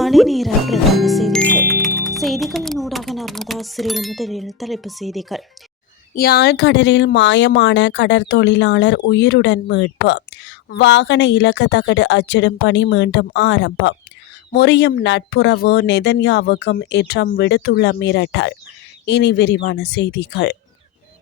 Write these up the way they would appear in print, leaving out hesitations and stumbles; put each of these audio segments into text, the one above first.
காலை நேர பிரதான செய்திகளின் ஊடாக நர்மதா சிறில் முதலில் தலைப்பு செய்திகள். யாழ் கடலில் மாயமான கடற்தொழிலாளர் உயிருடன் மீட்பு. வாகன இலக்க தகடு அச்சிடும் பணி மீண்டும் ஆரம்பம். முறியும் நட்புறவு, நெதன்யாவுக்கும் ட்ரம்ப் விடுத்துள்ள மிரட்டல். இனி விரிவான செய்திகள்.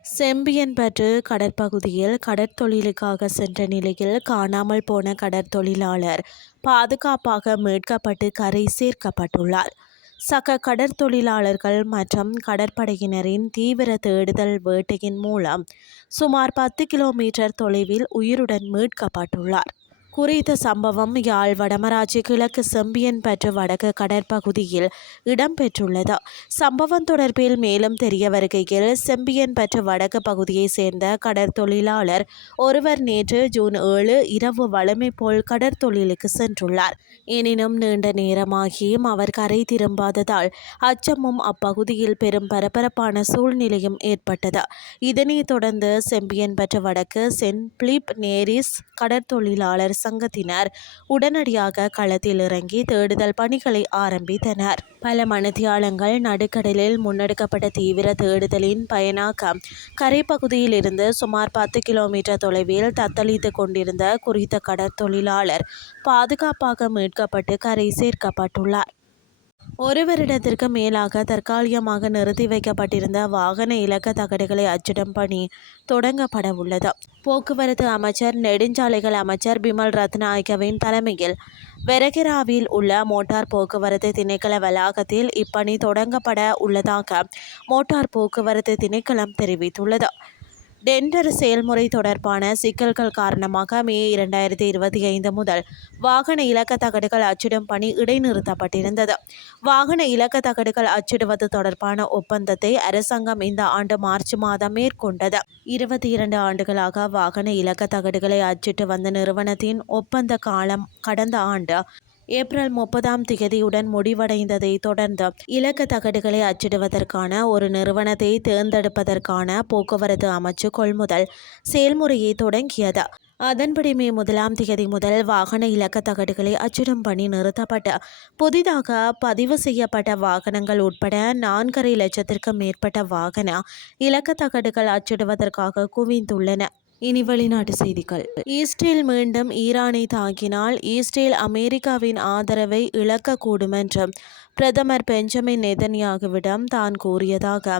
செம்பியன்பற்று கடற்பகுதியில் கடற்தொழிலுக்காக சென்ற நிலையில் காணாமல் போன கடற்தொழிலாளர் பாதுகாப்பாக மீட்கப்பட்டு கரை சேர்க்கப்பட்டுள்ளார். சக கடற்தொழிலாளர்கள் மற்றும் கடற்படையினரின் தீவிர தேடுதல் வேட்டையின் மூலம் சுமார் 10 கிலோமீட்டர் தொலைவில் உயிருடன் மீட்கப்பட்டுள்ளார். குறித்த சம்பவம் யாழ் வடமராட்சி கிழக்கு செம்பியன்பற்று வடக்கு கடற்பகுதியில் இடம்பெற்றுள்ளது. சம்பவம் தொடர்பில் மேலும் தெரிய வருகையில், செம்பியன்பற்று வடக்கு பகுதியைச் சேர்ந்த கடற்தொழிலாளர் ஒருவர் நேற்று ஜூன் 7 இரவு வழமை போல் கடற்தொழிலுக்கு சென்றுள்ளார். எனினும் நீண்ட நேரமாகியும் அவர் கரை திரும்பாததால் அச்சமும் அப்பகுதியில் பெரும் பரபரப்பான சூழ்நிலையும் ஏற்பட்டது. இதனைத் தொடர்ந்து செம்பியன்பற்று வடக்கு சென்ட் பிலிப் நேரிஸ் கடற்தொழிலாளர் சங்கத்தினர் உடனடியாக களத்தில் இறங்கி தேடுதல் பணிகளை ஆரம்பித்தனர். பல மணித்தியாலங்கள் நடுக்கடலில் முன்னெடுக்கப்பட்ட தீவிர தேடுதலின் பயனாக கரைப்பகுதியில் இருந்து சுமார் 10 கிலோமீட்டர் தொலைவில் தத்தளித்துக் கொண்டிருந்த குறித்த கடற்தொழிலாளர் பாதுகாப்பாக மீட்கப்பட்டு கரை சேர்க்கப்பட்டுள்ளார். ஒரு வருடத்திற்கு மேலாக தற்காலிகமாக நிறுத்தி வைக்கப்பட்டிருந்த வாகன இலக்க தகடுகளை அச்சிடும் பணி தொடங்கப்பட உள்ளது. போக்குவரத்து அமைச்சர் நெடுஞ்சாலைகள் அமைச்சர் பிமல் ரத்நாயக்கவின் தலைமையில் வெரகெராவில் உள்ள மோட்டார் போக்குவரத்து திணைக்கள வளாகத்தில் இப்பணி தொடங்கப்பட உள்ளதாக மோட்டார் போக்குவரத்து திணைக்களம் தெரிவித்துள்ளது. டெண்டர் செயல்முறை தொடர்பான சிக்கல்கள் காரணமாக மே 2025 முதல் வாகன இலக்க தகடுகள் அச்சிடும் பணி இடைநிறுத்தப்பட்டிருந்தது. வாகன இலக்க தகடுகள் அச்சிடுவது தொடர்பான ஒப்பந்தத்தை அரசாங்கம் இந்த ஆண்டு மார்ச் மாதம் மேற்கொண்டது. 22 ஆண்டுகளாக வாகன இலக்க தகடுகளை அச்சிட்டு வந்த நிறுவனத்தின் ஒப்பந்த காலம் கடந்த ஆண்டு ஏப்ரல் 30 முடிவடைந்ததை தொடர்ந்து இலக்க தகடுகளை அச்சிடுவதற்கான ஒரு நிறுவனத்தை தேர்ந்தெடுப்பதற்கான போக்குவரத்து அமைச்சு கொள்முதல் செயல்முறையை தொடங்கியது. அதன்படி மே 1 முதல் வாகன இலக்க தகடுகளை அச்சிடும் பணி நிறுத்தப்பட்டு புதிதாக பதிவு செய்யப்பட்ட வாகனங்கள் உட்பட 4.5 லட்சத்திற்கும் மேற்பட்ட வாகன இலக்க தகடுகள் அச்சிடுவதற்காக குவிந்துள்ளன. இனி வெளிநாட்டு செய்திகள். இஸ்ரேல் மீண்டும் ஈரானை தாக்கினால் இஸ்ரேல் அமெரிக்காவின் ஆதரவை இழக்கக்கூடும் என்று பிரதமர் பெஞ்சமின் நெதன்யாகுவிடம் தான் கூறியதாக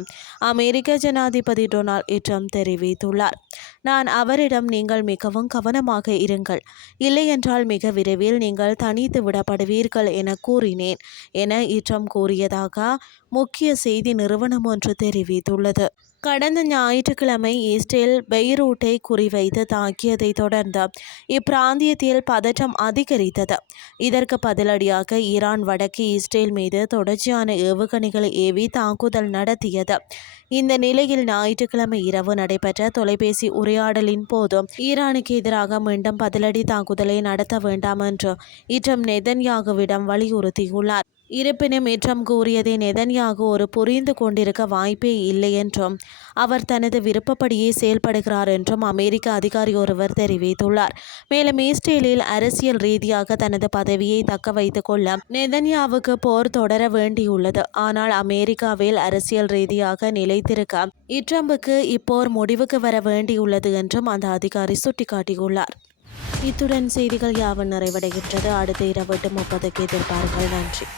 அமெரிக்க ஜனாதிபதி டொனால்ட் ட்ரம்ப் தெரிவித்துள்ளார். நான் அவரிடம் நீங்கள் மிகவும் கவனமாக இருங்கள், இல்லையென்றால் மிக விரைவில் நீங்கள் தனித்து விடப்படுவீர்கள் என கூறினேன் என ட்ரம்ப் கூறியதாக முக்கிய செய்தி நிறுவனம் ஒன்று தெரிவித்துள்ளது. கடந்த ஞாயிற்றுக்கிழமை இஸ்ரேல் பெய்ரூட்டை குறிவைத்து தாக்கியதை தொடர்ந்து இப்பிராந்தியத்தில் பதற்றம் அதிகரித்தது. இதற்கு பதிலடியாக ஈரான் வடக்கு இஸ்ரேல் மீது தொடர்ச்சியான ஏவுகணைகளை ஏவி தாக்குதல் நடத்தியது. இந்த நிலையில் ஞாயிற்றுக்கிழமை இரவு நடைபெற்ற தொலைபேசி உரையாடலின் போது ஈரானுக்கு எதிராக மீண்டும் பதிலடி தாக்குதலை நடத்த வேண்டாம் என்று ட்ரம்ப் நெதன்யாகுவிடம் வலியுறுத்தியுள்ளார். இருப்பினும் ட்ரம்ப் கூறியதை நெதன்யாகு ஒரு புரிந்து கொண்டிருக்க வாய்ப்பே இல்லை என்றும் அவர் தனது விருப்பப்படியே செயல்படுகிறார் என்றும் அமெரிக்க அதிகாரி ஒருவர் தெரிவித்துள்ளார். மேலும் இஸ்ரேலில் அரசியல் ரீதியாக தனது பதவியை தக்க வைத்துக் கொள்ள நெதன்யாவுக்கு போர் தொடர வேண்டியுள்ளது. ஆனால் அமெரிக்காவில் அரசியல் ரீதியாக நிலைத்திருக்க ட்ரம்புக்கு இப்போர் முடிவுக்கு வர வேண்டியுள்ளது என்றும் அந்த அதிகாரி சுட்டிக்காட்டியுள்ளார். இத்துடன் செய்திகள் யாவும் நிறைவடைகின்றது. அடுத்த இரவு 8:30 எதிர்பாருங்கள். நன்றி.